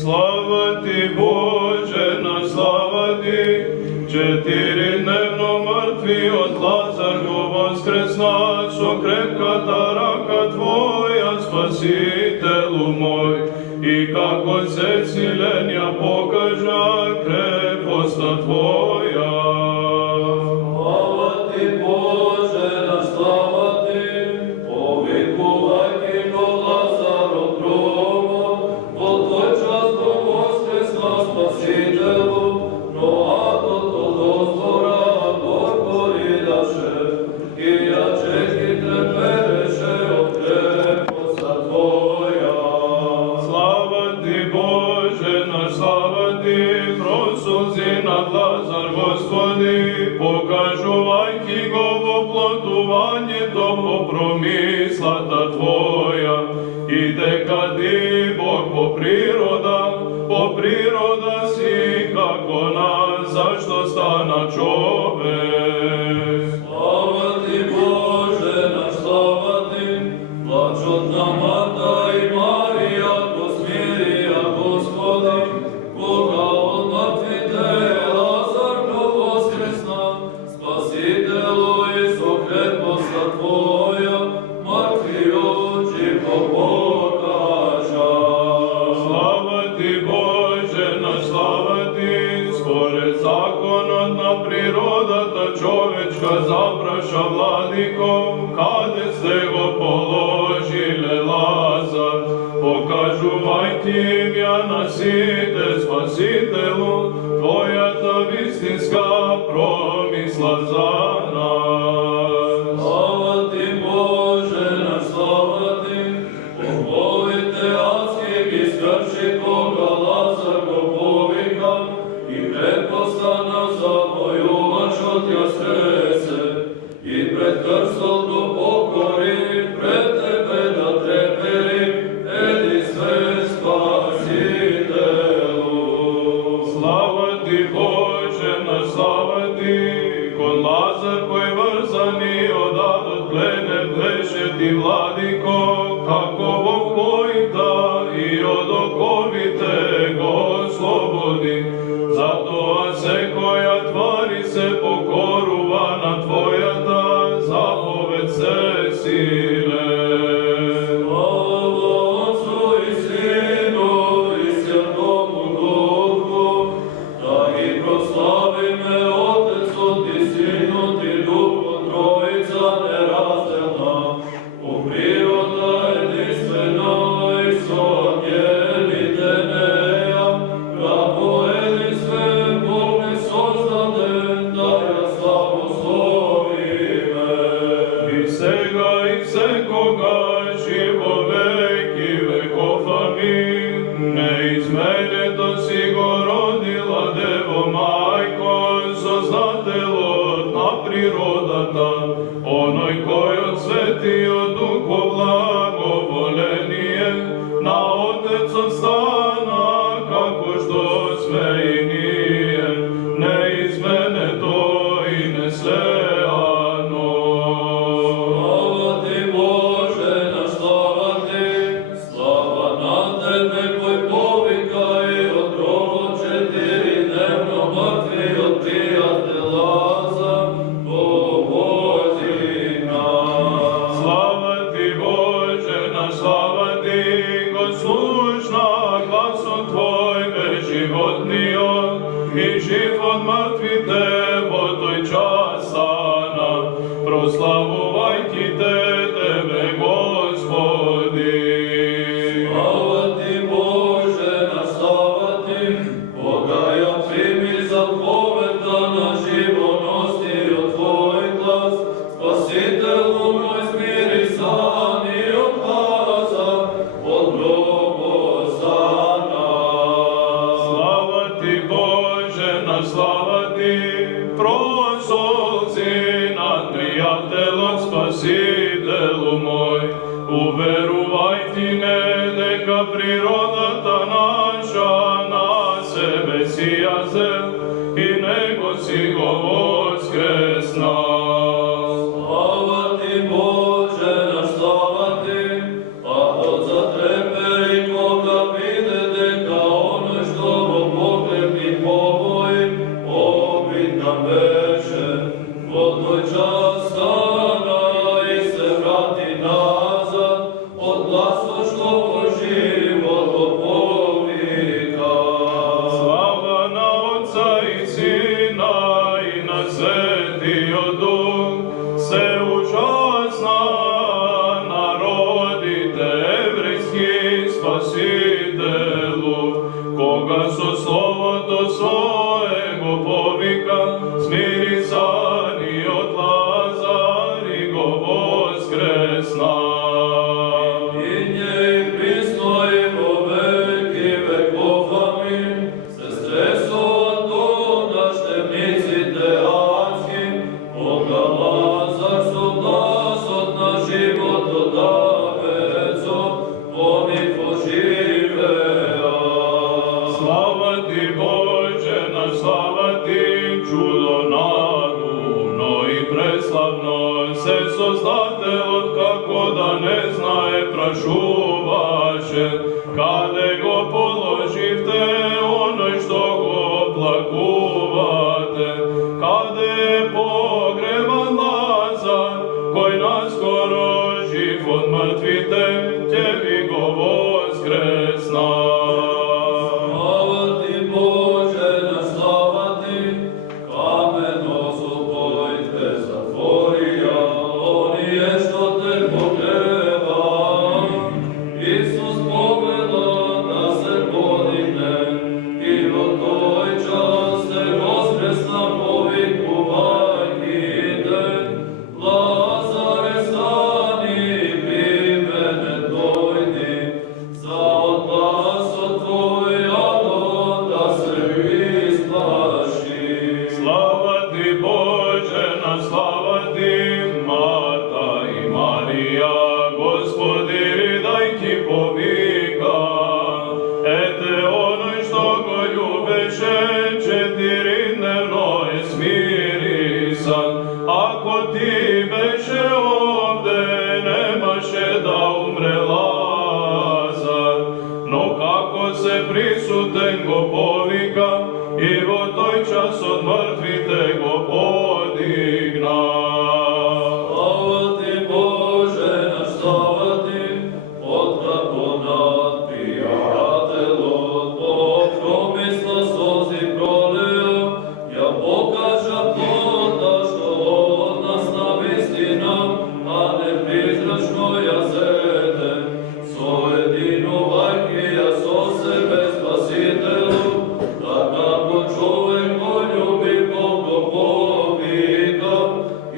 Слава Ти, Боже наш, слава Ти, четиридневно мертвий от Лазарю воскресна, що крепка та рака Твоя, Спасителю мой, и как оце цілення покажа крепоста Твоя. Слава Ти, Боже наш, слава Ти, повикувай до Лазару грома, бо той час до воскресна Спасителю, но до того збора покорідаше, і я чехи переше от крепоста Твоя. Слава Ти, Боже наш, слава Ти, просузи над Лазар, Господи, покажувай Його воплотуванні того промисла та Твоя, і декади Бог по природа си, как вона, за що стана човек. Слава Ти, Боже наш, слава Ти, плачотна Марта і Марія, посмірія Господи, Бога от мертвите, Лазарко воскресна, Спасителю Ісу крепоста Твоя, мертві очі покажа. Слава Ти, Боже наш, слава Ти, според закон одна природа та човечка запраша владико, каде з його положили Лазар, покажувай Ти ім'я носите, Спасителю, Твоя та вістинська промисла за нас. Слава Ти, Боже наш, слава Ти, помолите адських і скаржикога Лазарко повіка, і крепоста нас завоювач от ястресе, і пред крстом до покори, пред Тебе да трепери, еди све Спасителю. Слава Ти, Боже наш, слава Ти, кон Лазар кой вързани отдадут плене блеше Ти, владико, како Бог поита и од оковите го ослободи. Затоа секоја твари се покорува на Твојата заповед се силе. Слава Отцу і Сину і Святому Духу, та і прославиме Отецу і Сину і Духу Троїця неразделна, у природа единственна і соєдинея, право единствен Бог не создаден, да я славословиме. І всега, і всекога, живо веки веков, амінь. Неізмене си го родила Дево Майко, создателот на природата, оной кой от свети от Духу благоволение, на Отецот стана, како што сме и ние, неизменето и неслеано. Слава Ти, Боже наш, слава Ти, слава на Тебе, кой повікає от гробу четиридневно мертвий от приятеля Лазар, Боготі нас. Слава Ти, Боже наш, слава Ти, Господь гласом Твой безживотнio, і жив от мертвите во той час стана, прославувайте Тебе, Господи. Слава Ти, Боже наш, слава Ти, Бога я прийми заповеда на живоності от Твой глас, Спасителю мой смири сан і отказа, от гробу за нас. Слава Ти, Боже наш, слава Ти, просолзи над приятелом Спасителю мой, уверувайте не, дека природата наша на себе сіязе, і него си го воскресна. Слава Ти, Боже наш, слава Ти, prašuvaše, kade go položivte, onoj što go plakuvate, kade pogreban Lazar, koji naskoro živ od mrtvite, tebi go voskresna. Slava ti Bože, naš slava ti, kamen osvobodite zatvorija, on je što te pogreba. Isus pogleda da se podigne, i od toj čas se voskresna poviku vajkite. Lazare, stani, pri mene dojdi, za odlaso tvoja da se isplaši. Slava ti Bože, na slava ti, Marta i Marija, Gospodi, daj ti povika. Ete onoj što go ljubeše, 4 dnevno je smirisan. Ako ti beše ovde, nemaše da umre Lazar. No kako se prisuten go povika, i vo toj čas od mrtvite go podigna. Slava ti Bože, naš slava ti, otkako nadprijatelj od pokromisla slozi proleo, ja pokaža plota što od nas navistina, a ne prizračno jazete. Sojedinu vajkija so sebe spasitelu, da kako čovek ko ljubi Bog go povika,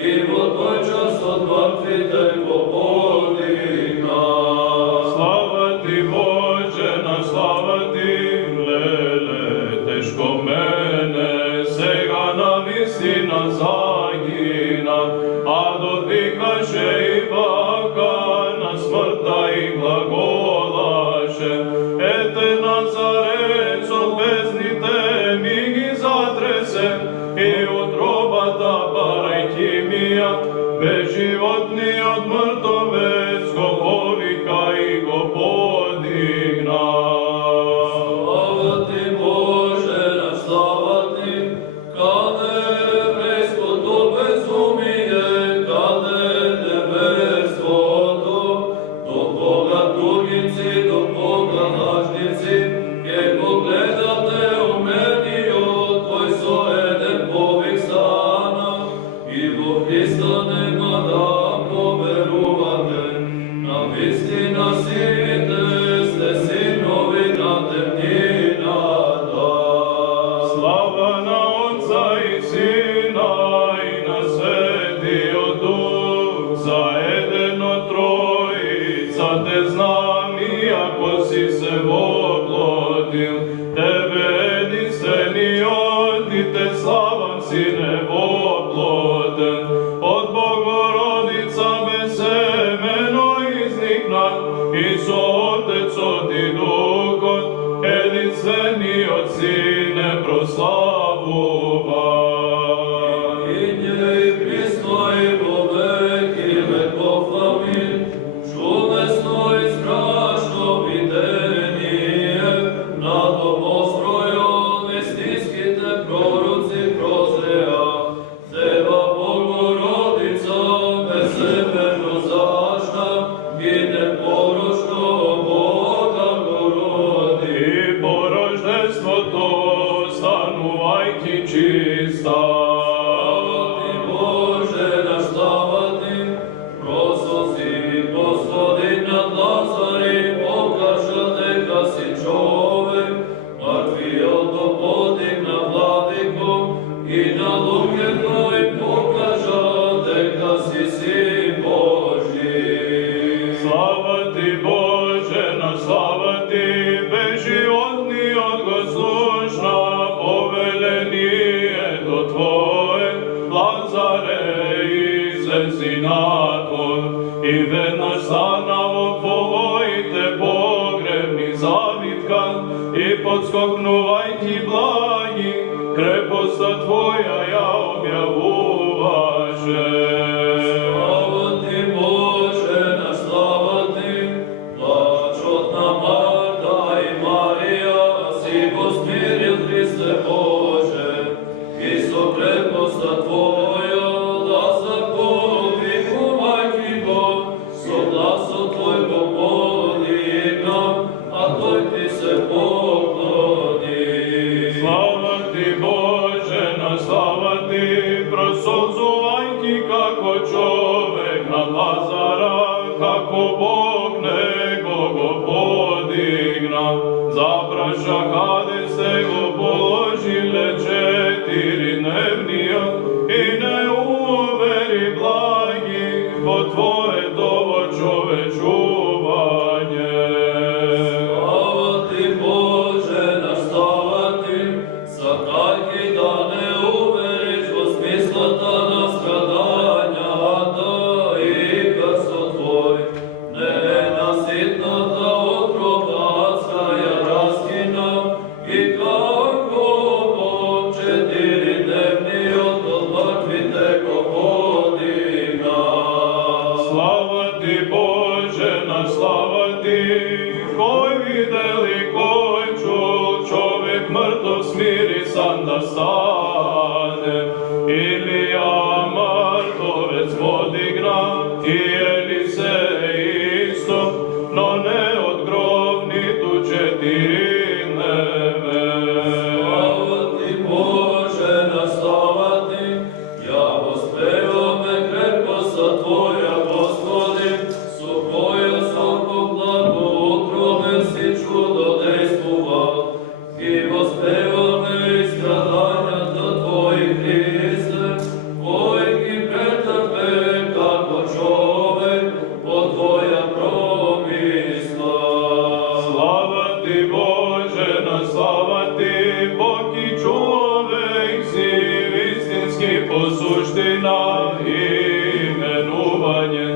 i vo toj čas od mrtvite go podigna. Slava ti Bože, na slava ti, lele, teško mene, sega navistina zagina, a dotikaše i baka na smrta i glagolaše. Ete Nazarec od beznite migi zatrese, i utrobata parajtimija, beživotni od mrtovec go povika i go podigna. Slava ti Bože, naš slava ti, kade ebrejsko to bezumije, kade neverstvo to, do koga tuginci, do koga lažnici, kego gledate u meni od tvoj so eden povik stana, i vo Hrista nema da poveruvate, na vistina site ste sinovi na temnina da. Slava na Otca i Sina i na Svetio Duh, zajedno Trojica te znam, iako si se voplotil, tebe jedinstveni odite, slavan Sine voploten, od Bogorodica bez semeno iznikna, i so Otec od i Duh od, jedinstveni od Sine proslavuvaj. I njej prisno i po veki vekov amin, čudesno i strašno videnije, na domostrojon istinskite proroci prozreja, Deva Bogorodica bezseverno zašta, i neporočno Boga gorodi. I poroždestvo to stanuvajki čista. Slava ti Bože, naš slava ti, prososi Gospodin nad Lazari, pokaža deka si čovek, mrtvi odo podigna vladiko, i na luke tvoj pokaža deka si sin Božji. Slava ti Bože, na slava ti, beživotni od Goslušna, poveljenije do tvoje, Lazare izvezi natvor, i vednaš sanavo povojite pogrebni zavitka, i podskoknuvajki blagi, kreposta tvoja ja objavuvaše. Slava ti Bože, naš slava ti, Bog nego go podigna, zapraša Hadese go položile 4 dnevnija i ne uveri blagi, bo tvoje dovo čovečuvanje. Slava ti Bože naš, slava ti, za kajki da ne uveriš во smisla ta na stradanja, da i kad su tvoj, nenasitno ta otrobaca ja raskina, i kako Bog 4 dnevni od mrtvi teko podigna. Slava ti Bože naš, slava ti, koji videli, koji čul, čovjek mrtov smirisan da stane. Ilija mrtovec podigna, i Elisej isto, no ne od grob ni tu 4 dneve. Slava ti Bože naš, slava ti, ja vospeo me krepko sa tvoja, Gospodi, su koja svako blago utrome si čudo dejstvoval, i vospeo me iz stradanja do tvojih Hriste, kojeg i pretrpe kako čovek od tvoja promisla. Slava ti Bože naš, slava ti, Bog i čovek si, istinski po suština imenovanje,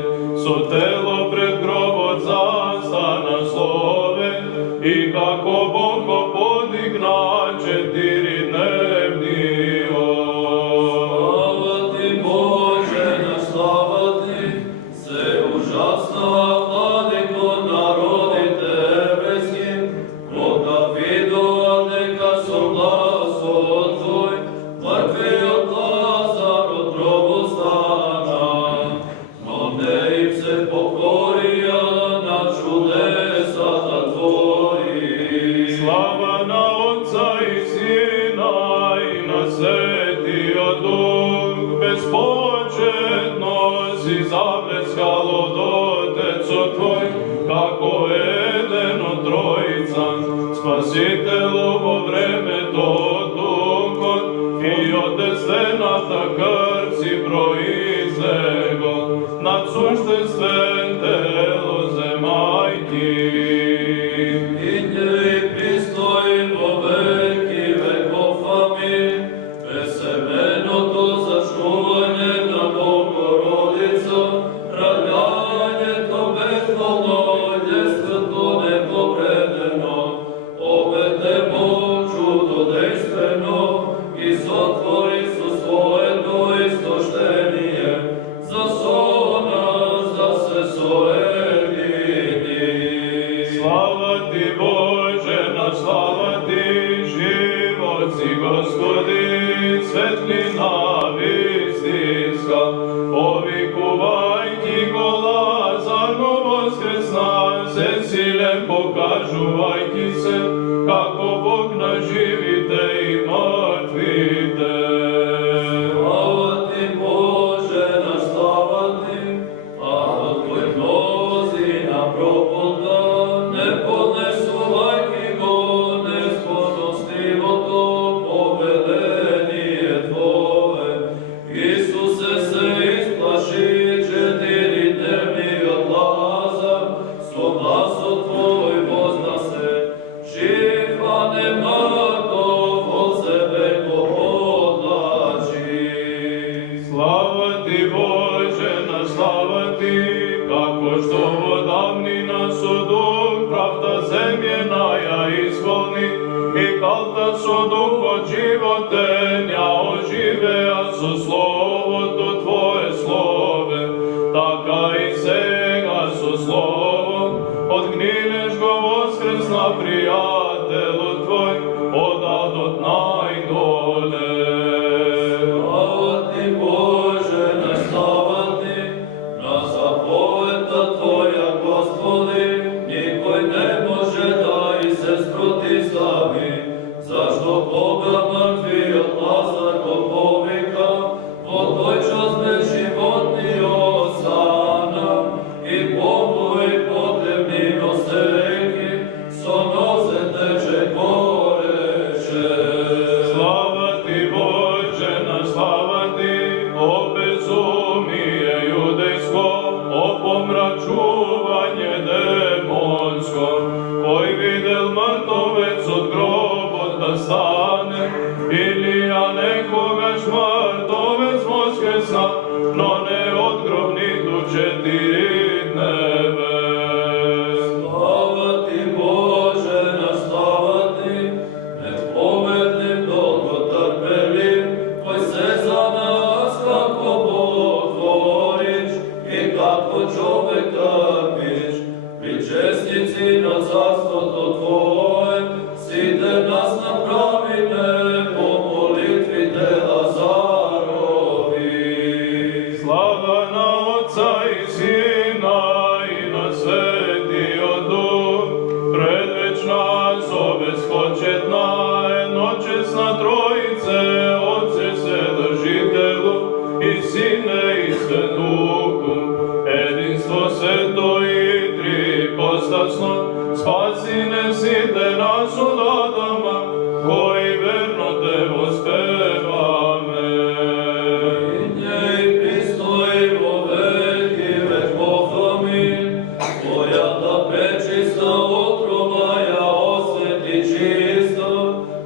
so telo pred grobot zastana slove, i kako Bog go podigna 4 dnevni Slava ti Bože naš, slava ti, se užasna vladiko narodi tebeskim, koga vidova neka su glaso tvoj, mrtvi od Lazar od grobu stana, no ne im se pokorija na čudesata tvoji. Slava na Otca i Sina i na Svetio Duh, bespočetno si zableskalo doteco tvoj, kako jedeno trojican, Spasitelovo vreme to tukot, i od desvenata krv si proizlego, nad suštenstven telo zemajki. I pristojim во веки веков, амин. Безсемено то зачувanje na Bogorodico, равняње то безболно, ljestve to nepobredeno, obete Bog čudodejstveno, i sotvori su svoje to istoštenije, za sona, za se sojedini. Slava ti Bože naš, slava ti, život si Gospodi, svetlina vistinska, povikuvaj gola, zarno voskresna, se silem pokažuvajki se, kako Bog naživite i mrtvite. Slava ti Bože naš, slava ti, ako tvoj blozina propolda, ne podnesu vajki go, nespodnostivo to povedenije tvoje. Isuse se isplaši 4 dnevni od Lazar, so glaso tvoj voznase, živ a ne mrtov od sebe go odlači. Slava ti Bože naš, slava ti, kako što vodavnina su duh, pravda zemljenaja ispolni, i kalta su duh od životenja ožive, a su slovo to tvoje slove, taka i sega su slovo, odgnileš go voskresna prijatelu tvoj, odadot najdole. Slava ti Bože naš, slava ti, na zapoveta tvoja, Gospodi, nikoj ne može da i se sprotislavi. Zašto Boga mrtvi od Lazar go povika, od toj čas bezživotni osana, i Bogu i postasno, spasi nesite nas od Adama, koji verno te vospevame. Njej pristojimo veki već Bohamin, Tvoja ta prečista otrova ja osveti čisto,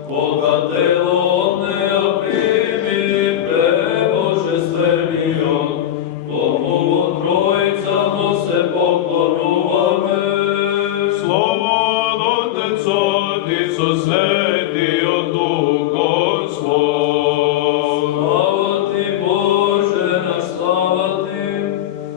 Boga telo od neja primi, prebožestvenio, Bogu trojicamo se poklonuvame. Slovo od Otec od Isus sveti od Duho svoj. Slava ti, Bože naš, slava ti,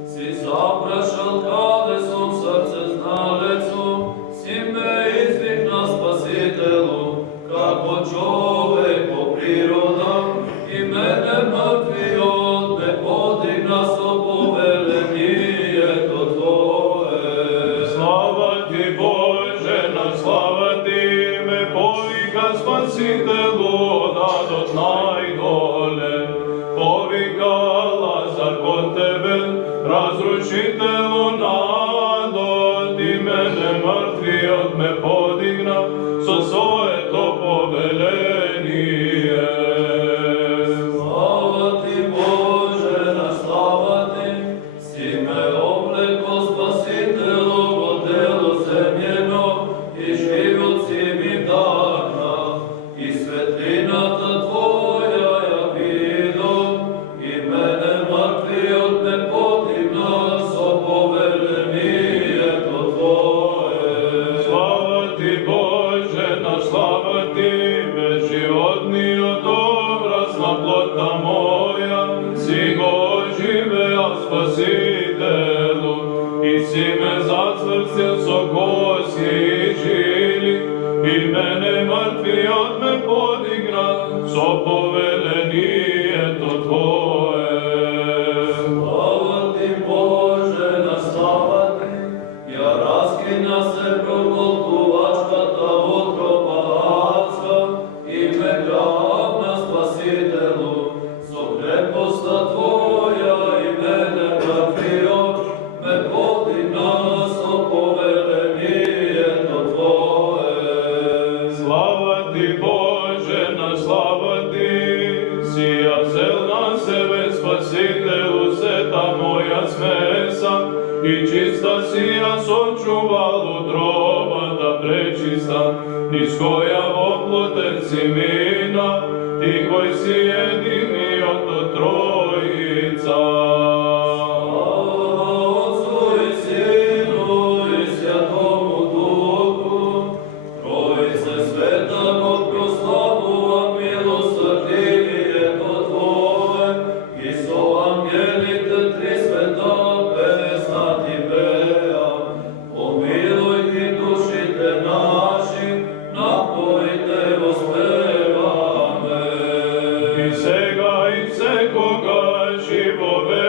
si zaprašal kalesom srce znalecom, si me izvih na spasitelu, kako čovek po prirodam, i mene mrtvi od me podigna so povelenije to Tvoje. Slava ti Bože naš, slava ti, me povika spasitelu od najdole. Povika Lazar kod tebe, razrušitelu nado, ti mene mrtvi od me podigna, so svoje to povelenije. Slava ti, Bože naš, slava ti, si me obleko spasitelu od delo zemljeno, i život si mi dana, i svetlinata Tvoja ja vidim, i mene mrtvi od me podigna, so povelenije to Tvoje. Slava ti Bože naš, slava ti, već životni od obrazna plota moja, si go živea spasitelu, i si me zacvrstil so kosti i žili, i mene mrtvi od me podigna, so povelenije to Tvoje. Slava ti, Bože naš, slava ti, ja raskina se progoltuvačka ta otroba adska, i me glavna spasitelu, so kreposta Tvoja i mene mrtvi od me podigna, so povelenije to Tvoje. Slava ti Bože naš, slava ti, sija zel na sebe spasitelu sveta moja smesa, i čista sija sočuvalu droba da prečista, niskoja oplotec si mina, ti koji si jedini od trojica. Otcu i Sinu i Svjatomu Duhu, Trojice sveta Bog proslavu, a milosrdivije to Tvoje, i so angelite tri sveta pesna ti peja. Pomilujte dušite naši, napojite vospevame. I sega i vsekoga živove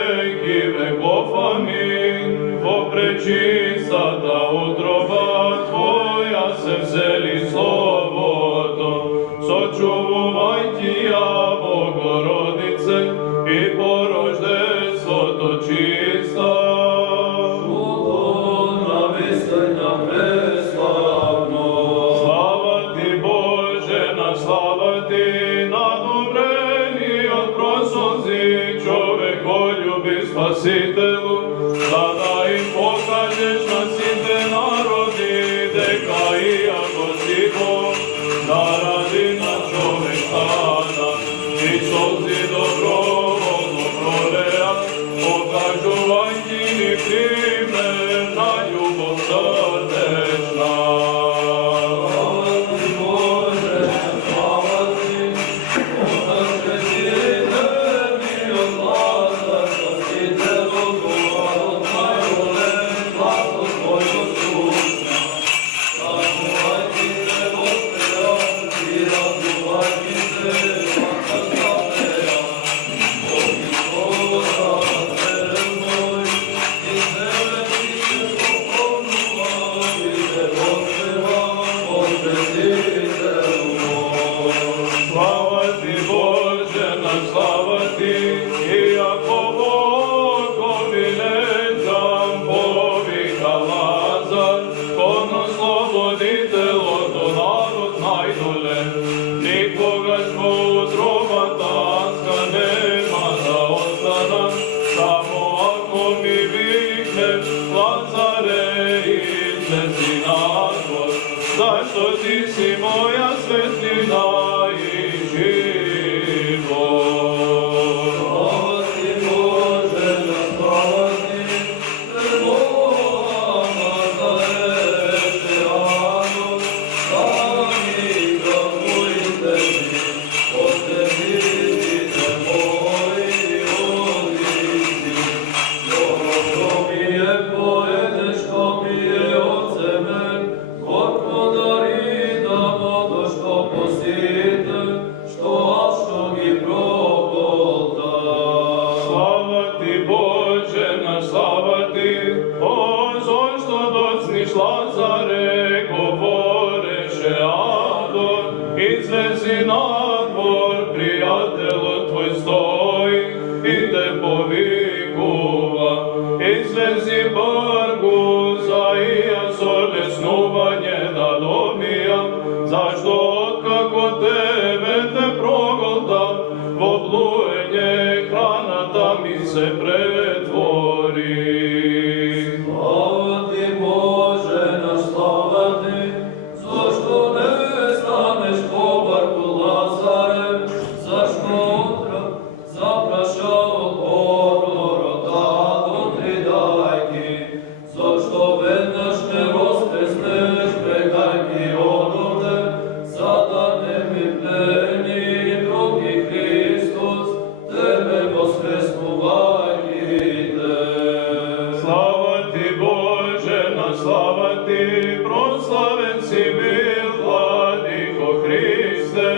što ti si moja svetlina i život. Slava ti Božena, slava ti, Boga Nazareše, Ano, Sani ga bojite mi, otemite moji odlici. Dobro mi je pojedeš, što mi je od semen, Gospodari da modo što posite, što gi prokolta. Slava ti Bože naš, slava ti, o zon što docniš Lazare, govoreše Adon, izvezi na dvor, prijateljo tvoj stoji, i te povikuva, izvezi bargu, za Iazore snuvanje da dobijam, zašto kako tebe te progolta, v oblujenje hrana da mi se pretvori. Slava ti Bože naš, slava ti, zašto ne staneš po barku Lazare, zašto otrov zaprašao odoroda do tri dajki, zašto vednaš ne voskresneš prekajki odovde, sada ne mi pleni drugi Hristos, tebe voskresnuvajte. Slava ti Bože naš, slava ti, proslaven si bil, Vladiko Hriste,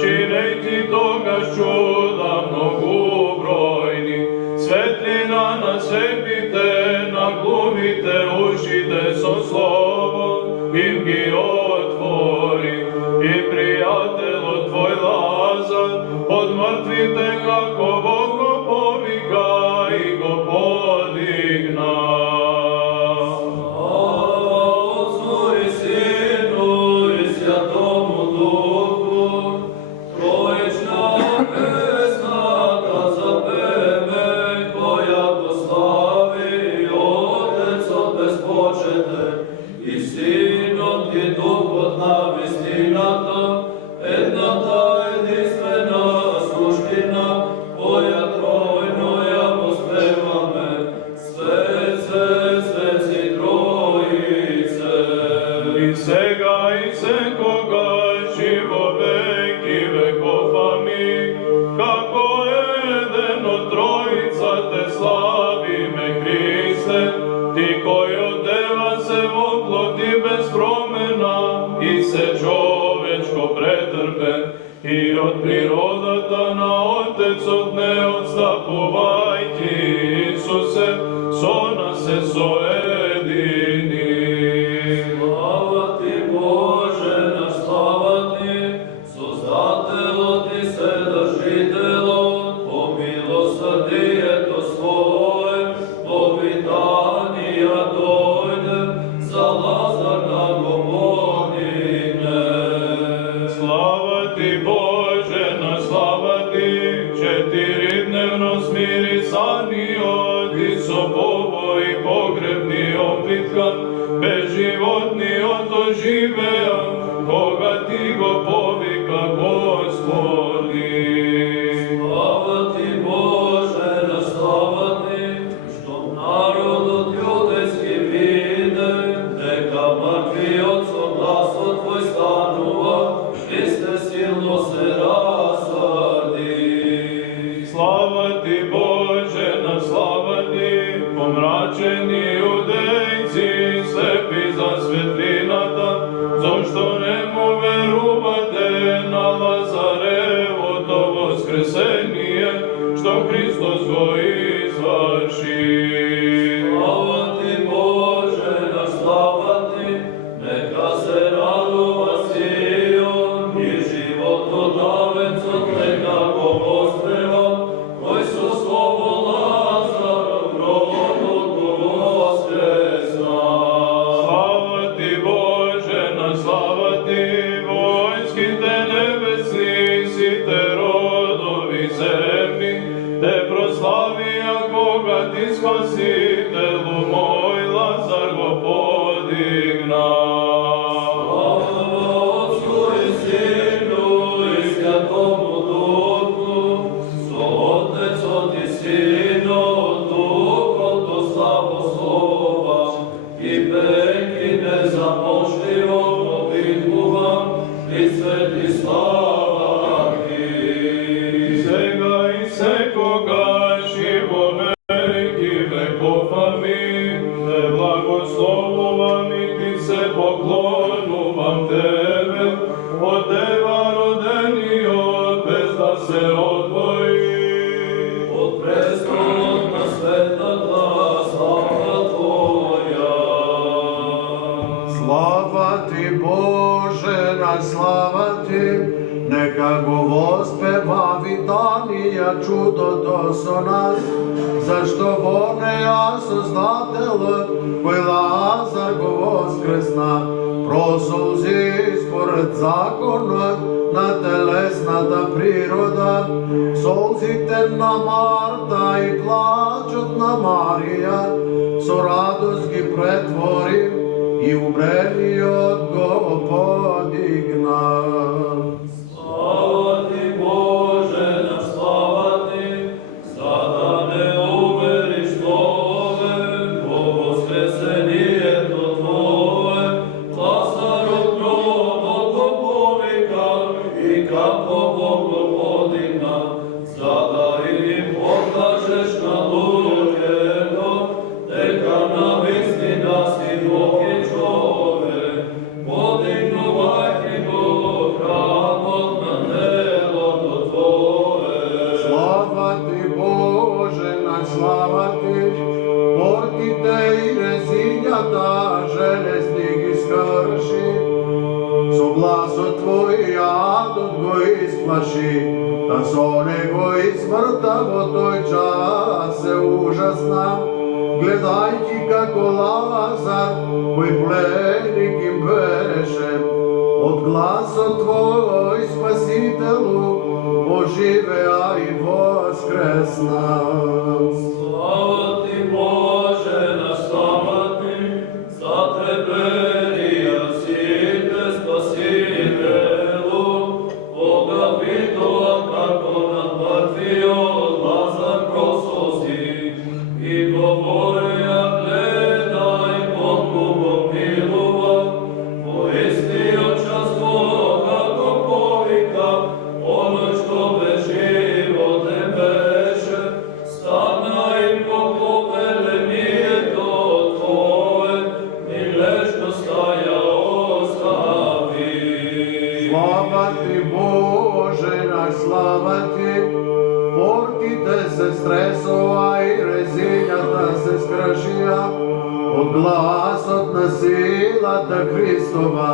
čineći toga čuda mnogobrojni, svetlina na sebi te naglumite, ušite so slovo, im gi otvori, i prijateljo tvoj Lazar, od mrtvite kako Bog go povika i go podigna. Slava Otcu i Sinu i Svjatomu Duhu, Trojična besnaka zapeme, koja go slavi Otec od bespočete, i Sinom ti Duh od navistinata, jedna ta jedinstvena sluština, koja trojnoja pospevame, Svece, sveci Trojice. I sega i sekoga živo veki vekov amin, kako jedeno Trojica te slavi me Hriste, ti koji od deva se oplodi bez promena i se čovečko pretrpe, i od prirodata na Otec od neodstapuvajki, Isuse, so nas se sojedini. Slava ti Bože naš, slava ti, Sozdatelo ti se držitelo, po milosrdijeto svoje, po vitanija dojde, za Lazar da go podigne. Slava ti Bože naš, slava ti, četiridnevno smirisanijo, ti sobovo i pogrebni oplitkan, beživotni oto živea, koga ti go povika Gospodi. Slava ti Bože naš, slava ti, što narod od judejski vide, neka mrtvi od svog glasu tvoj stanuva, Hriste silno se razvadi. Slava ti Bože naš, slava ti, pomračeni judejci, slepi za svetlinata, zašto ne mu veruvate na Lazarevo to voskresenije, što Hristos go izvrši. Slava ti Bože naš, slava ti, neka se radova Sion, i život odavec od neka go pospeva, koji su slovo Lazarov rodu voskresna. Slava ti Bože naš, slava ti, vojski te nebesni, si te rodovi zemni, te proslavija koga ti spasitelu moj, Lazar go podigna. Slava Всеки незапошливо побідував, і святі слава Ти. Сега і всекога живовеки веков. Амінь. Те благослову вам і ти се поклону вам тебе, от дева родені, от безда се одвоїть. От престолу на света та слава Твоя. Слава Ти, Боже, на слава Ти, нека го воспева вітання чудо до нас, защо вонея Создателя, кой Лазар го воскресна, просолзи според закона на телесната природа, солзите на Марта и плачот на Мария, со радост ги претвори и умрелиот го подигна. Слава Ти, Боже, на слава Ти, за да не умериш Твое, по воскресението Твое, Лазарот гробот го повика, и како Бог го подигна, за да им покажеш на луѓето, дека навистина си Бог и човек, подигнувајќи го храмот на телото Твое. Слава Ти, Боже, на слава Ти, портите и резињата железни ги скрши, со гласот Твој јадот го исплаши, да со него и смртта во тој час се ужасна, гледајќи како Лазар, кој пленик им беше, од гласот Твој Спасителу, оживеа и воскресна. Слава Ти, Боже, на слава Ти, затреберија сите Спасителу, Бога видува како на мртвиот Лазар просози, и говореа, гледај, колку го милува, во истиот час Бога го повика, оној што без животе беше, стана и по повелението Твое, милешноста ја остави. Слава Ти, Боже, на слава Ти, портите се стресова и резињата се скршија, од гласот на силата Христова,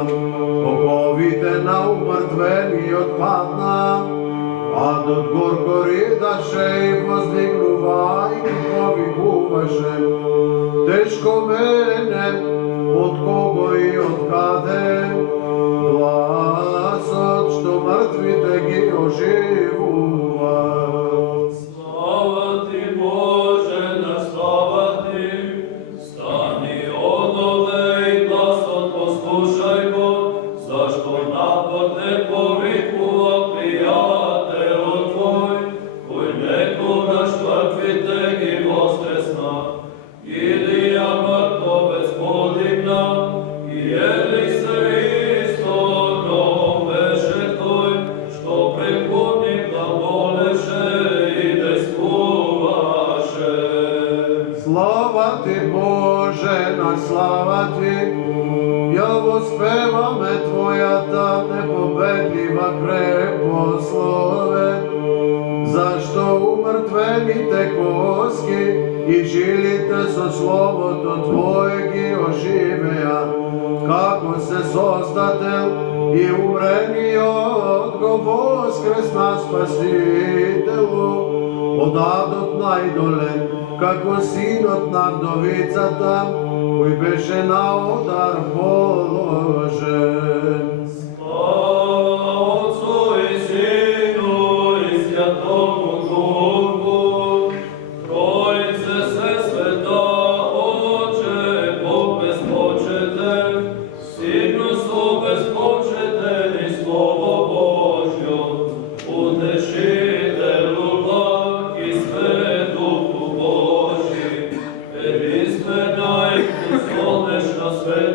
оковите на умртвениот падна, адот горко ридаше и воздигнувајќи повикуваше, тешко мене, од кого и од каде, гласот што мртвите ги оживува. Слава Ти, Боже, на слава Ти, стани одове и гласот послушај го, зашто напад не повикува пријателот Твој, кој некогаш мртвите ги воскресна, Илија мртовец подигна, и Елисе исто гром беше тој, што прекудника болеше и дескуваше. Слава Ти, Боже, на слава Ти, ја воспеваме Твојата непобедлива крепослове, зашто умртвените коски и жилите со Словото Твое ги оживеа, како се Создател и умрениот го воскресна Спасителу, од адот најдолен, како синот на вдовицата, кој беше на одар положен. Слава Отцу и Сину и Святому Духу, Троице се света, Отче, Бог безпочетен, Сину со безпочетен и Слово Божјо, Утешителю благ и Свет Духу Божи, единствена и безсолнечна света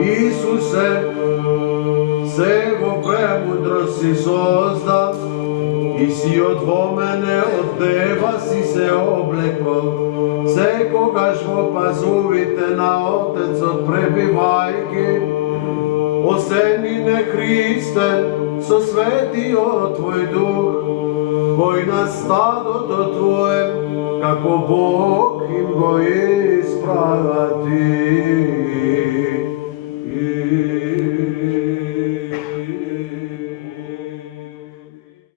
Isuse, sego premudrosti sozda, i si od mene od neba si se obleko, se koga žvo pazuvite na Otec od prebivajke, osenine Hriste, so svetio Tvoj duh, koji nas stado do Tvoje, kako Bog im go ispravati.